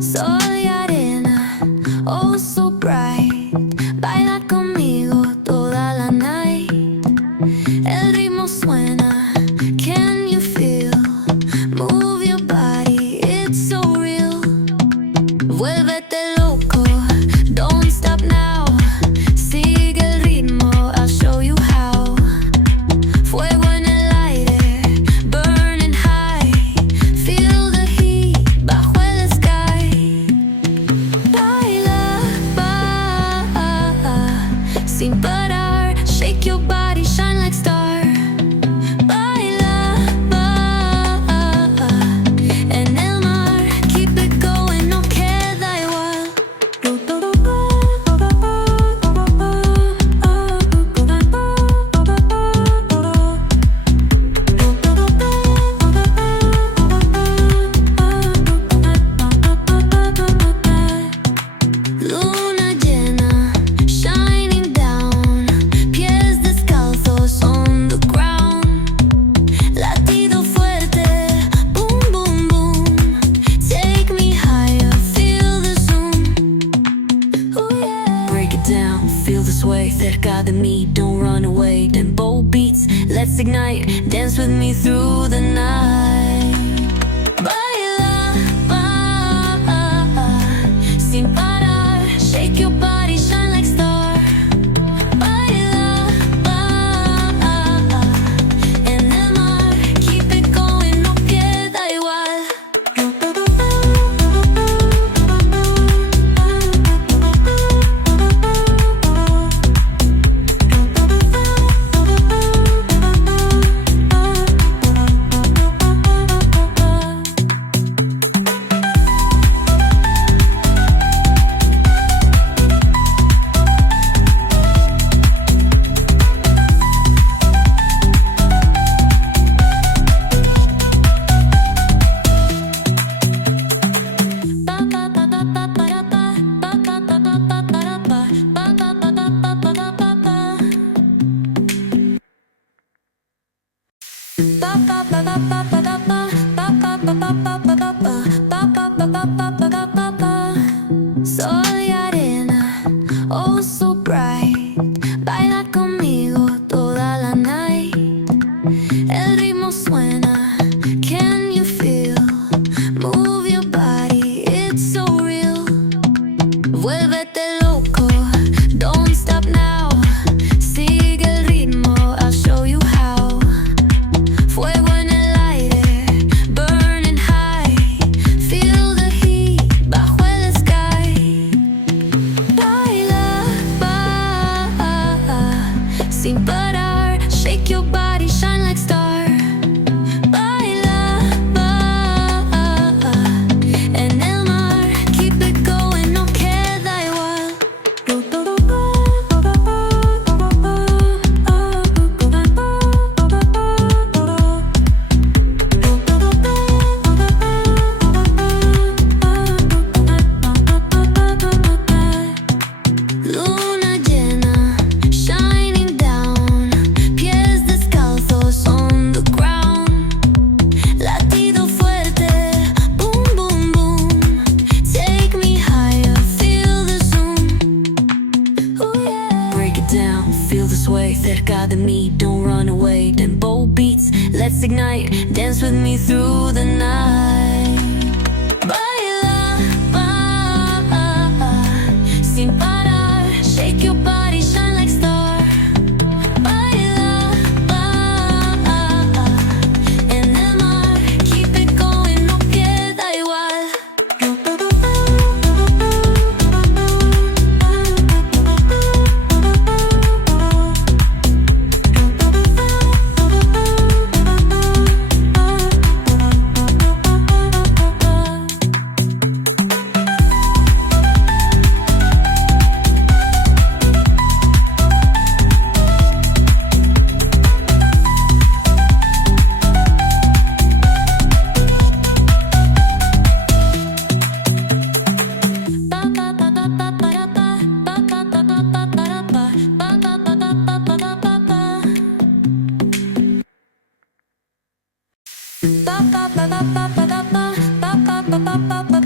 Sol y arena, oh so bright. Baila conmigo toda la night. El ritmo suena, can you feel? Move your body, it's so real. Vuélvete loco, don't stop now. Sigue el ritmo, I'll show you how. Fuego en el aire, burning high. Feel the heat bajo el sky. Baila, sin parar. Shake your body, shine like star. Baila, en el mar. Keep it going, no queda igual. Luna llena, shining down. Pies descalzos on the ground. Latido fuerte, boom, boom, boom. Take me higher, feel the zoom. Oh yeah. Break it down, feel the sway. Cerca de mí, don't run away. Tempo beats, let's ignite. Dance with me through the night. Baila, sin parar. Shake your body, shine like star. Baila, en el mar. Keep it going, no queda igual. Sol y arena, oh so bright. Baila conmigo toda la night. El ritmo suena, can you feel? Move your body, it's so real. Vuélvete loco, don't stop now. Sigue el ritmo, I'll show you how. Fuego en el aire, burning high. Feel the heat bajo el sky. Baila, sin parar. Shake your body, shine like star. Baila, en el mar. Keep it going, no queda igual. Luna llena, shining down. Pies descalzos on the ground. Latido fuerte, boom, boom, boom. Take me higher, feel the zoom. Oh yeah. Break it down, feel the sway. Cerca de mí, don't run away. Tempo beats, let's ignite. Dance with me through the night. Baila, sin parar. Shake your body, shine like star. Baila, en el mar. Keep it going, no queda igual. ba ba ba ba ba ba ba ba ba ba ba ba ba.